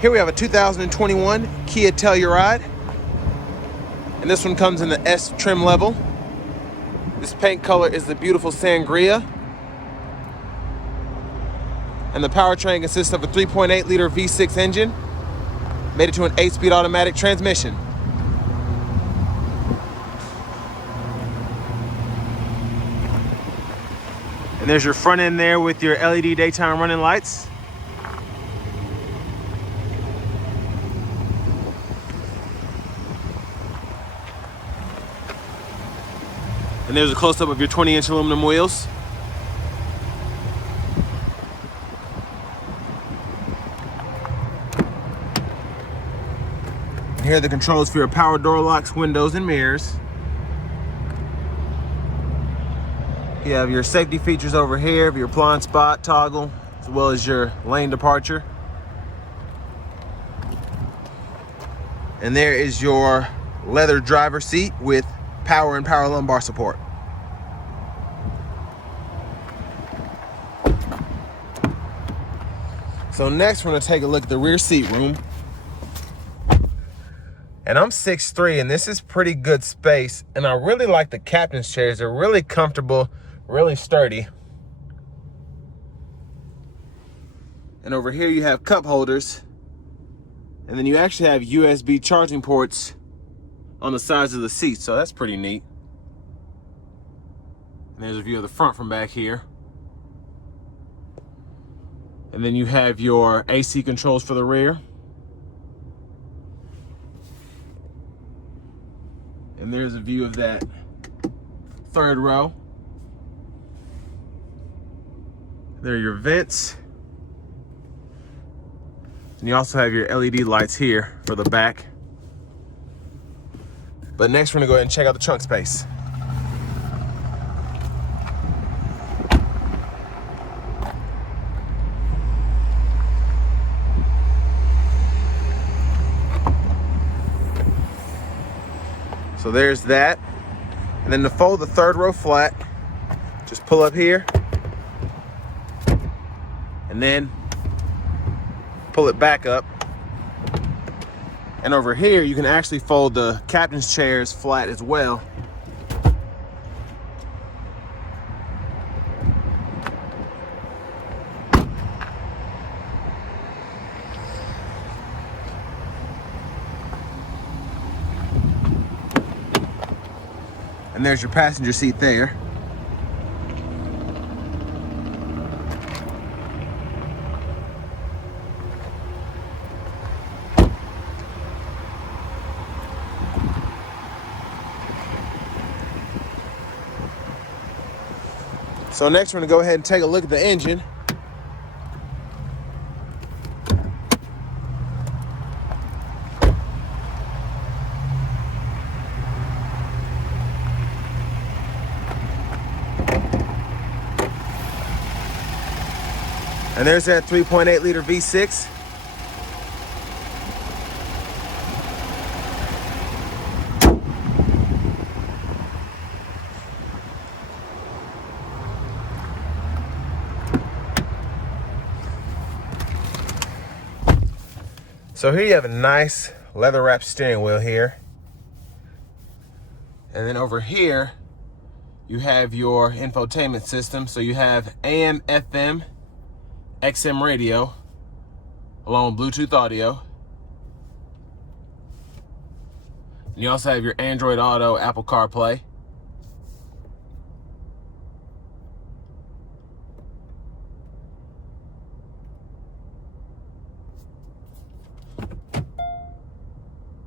Here we have a 2021 Kia Telluride, and this one comes in the S trim level. This paint color is the beautiful sangria, and the powertrain consists of a 3.8 liter V6 engine, made it to an 8-speed automatic transmission. And there's your front end there with your LED daytime running lights. And there's a close-up of your 20-inch aluminum wheels. And here are the controls for your power door locks, windows, and mirrors. You have your safety features over here, your blind spot toggle, as well as your lane departure. And there is your leather driver's seat with power and power lumbar support. So next we're gonna take a look at the rear seat room. And I'm 6'3", and this is pretty good space. And I really like the captain's chairs. They're really comfortable, really sturdy. And over here you have cup holders. And then you actually have USB charging ports on the sides of the seats, so that's pretty neat. And there's a view of the front from back here. And then you have your AC controls for the rear. And there's a view of that third row. There are your vents. And you also have your LED lights here for the back. But next we're gonna go ahead and check out the trunk space. So there's that. And then to fold the third row flat, just pull up here and then pull it back up. And over here, you can actually fold the captain's chairs flat as well. And there's your passenger seat there. So next we're gonna go ahead and take a look at the engine. And there's that 3.8 liter V6. So here you have a nice leather wrapped steering wheel here. And then over here, you have your infotainment system. So you have AM, FM, XM radio, along with Bluetooth audio. And you also have your Android Auto, Apple CarPlay.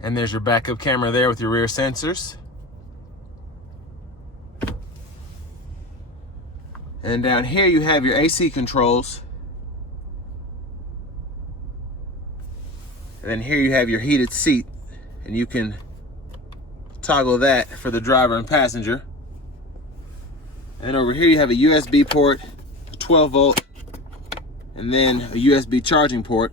And there's your backup camera there with your rear sensors. And down here you have your AC controls. And then here you have your heated seat, and you can toggle that for the driver and passenger. And over here you have a USB port, a 12 volt, and then a USB charging port.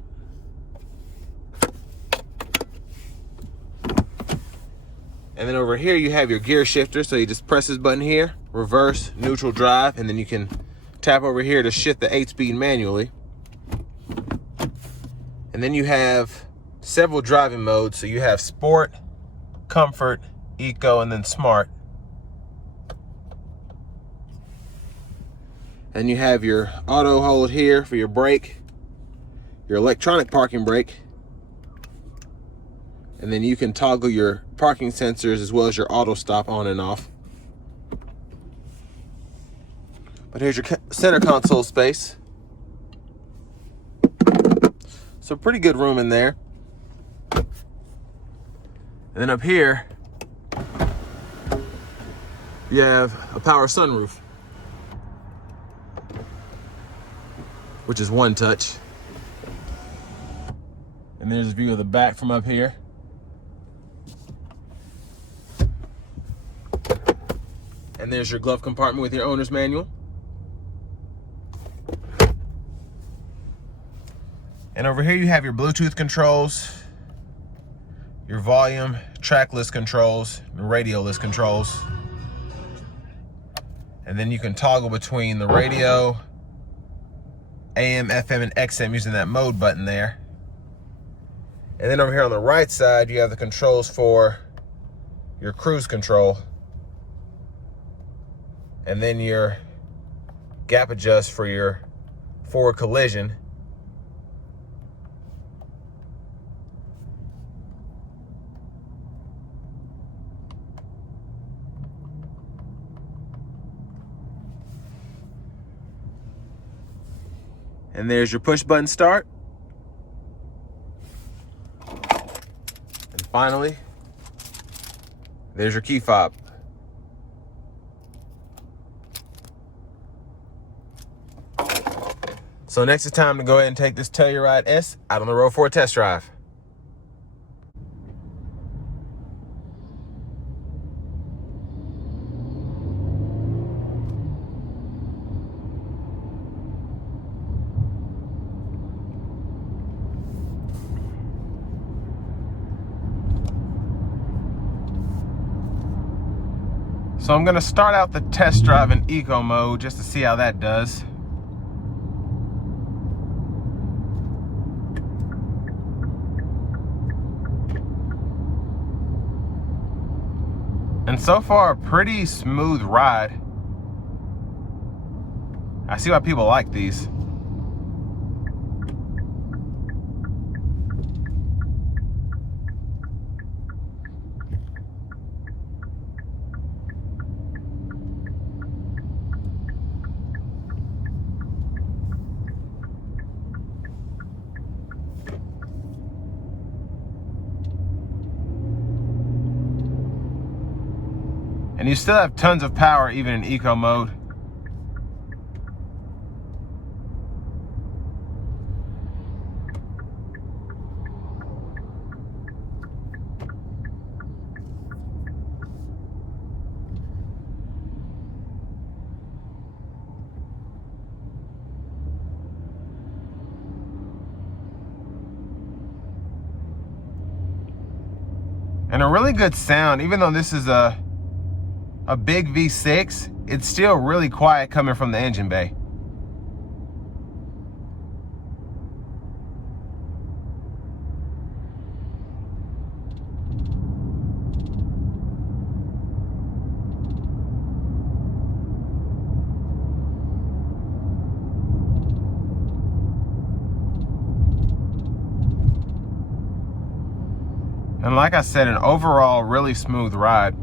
And then over here you have your gear shifter, so you just press this button here, reverse, neutral, drive, and then you can tap over here to shift the 8-speed manually. And then you have several driving modes. So you have Sport, Comfort, Eco, and then Smart. And you have your auto hold here for your brake, your electronic parking brake, and then you can toggle your parking sensors as well as your auto stop on and off. But here's your center console space. So pretty good room in there. And then up here, you have a power sunroof, which is one touch. And there's a view of the back from up here. And there's your glove compartment with your owner's manual. And over here you have your Bluetooth controls, your volume, track list controls, and radio list controls. And then you can toggle between the radio, AM, FM, and XM using that mode button there. And then over here on the right side, you have the controls for your cruise control. And then your gap adjust for your forward collision. And there's your push button start. And finally, there's your key fob. So next it's time to go ahead and take this Telluride S out on the road for a test drive. So I'm gonna start out the test drive in eco mode just to see how that does. And so far, a pretty smooth ride. I see why people like these. And you still have tons of power even in eco mode. And a really good sound, even though this is a big V6, it's still really quiet coming from the engine bay. And like I said, an overall really smooth ride.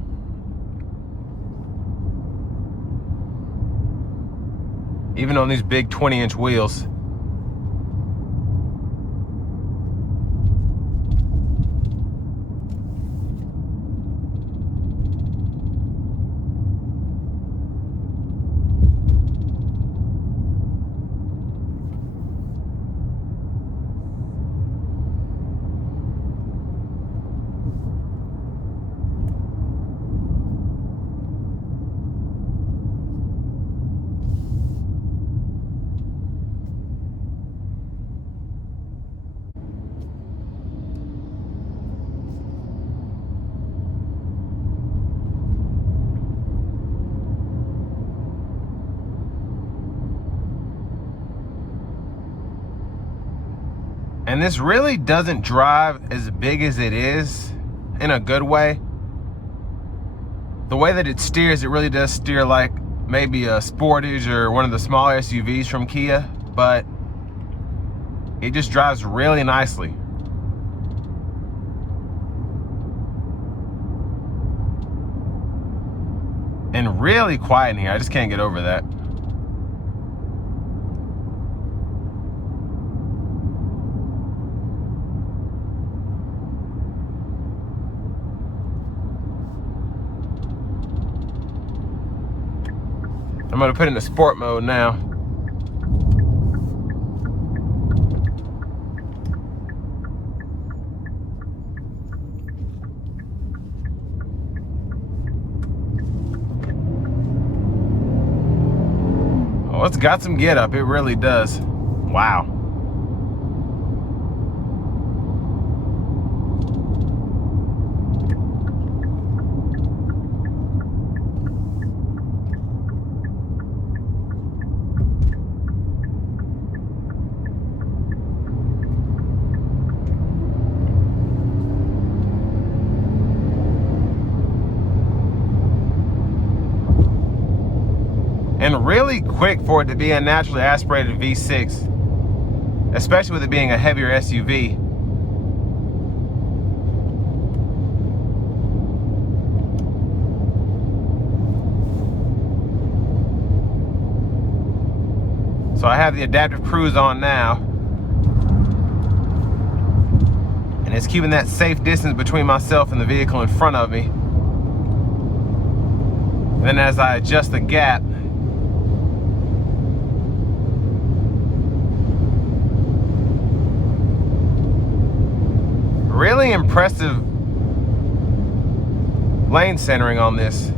Even on these big 20-inch wheels. And this really doesn't drive as big as it is in a good way. The way that it steers, it really does steer like maybe a Sportage or one of the smaller SUVs from Kia, but it just drives really nicely. And really quiet in here. I just can't get over that. I'm gonna put it into sport mode now. Oh, it's got some get up, it really does. Wow. And really quick for it to be a naturally aspirated V6, especially with it being a heavier SUV. So I have the adaptive cruise on now, and it's keeping that safe distance between myself and the vehicle in front of me. And then as I adjust the gap, really impressive lane centering on this.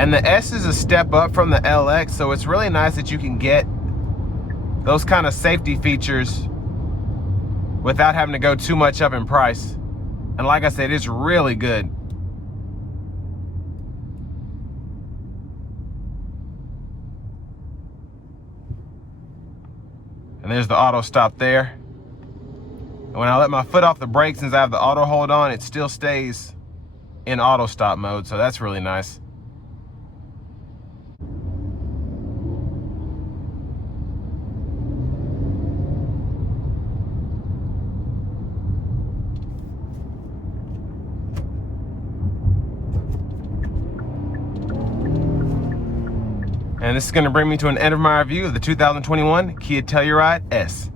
And the S is a step up from the LX, so it's really nice that you can get those kind of safety features without having to go too much up in price. And like I said, it's really good. And there's the auto stop there. And when I let my foot off the brake, since I have the auto hold on, it still stays in auto stop mode, so that's really nice. And this is going to bring me to an end of my review of the 2021 Kia Telluride S.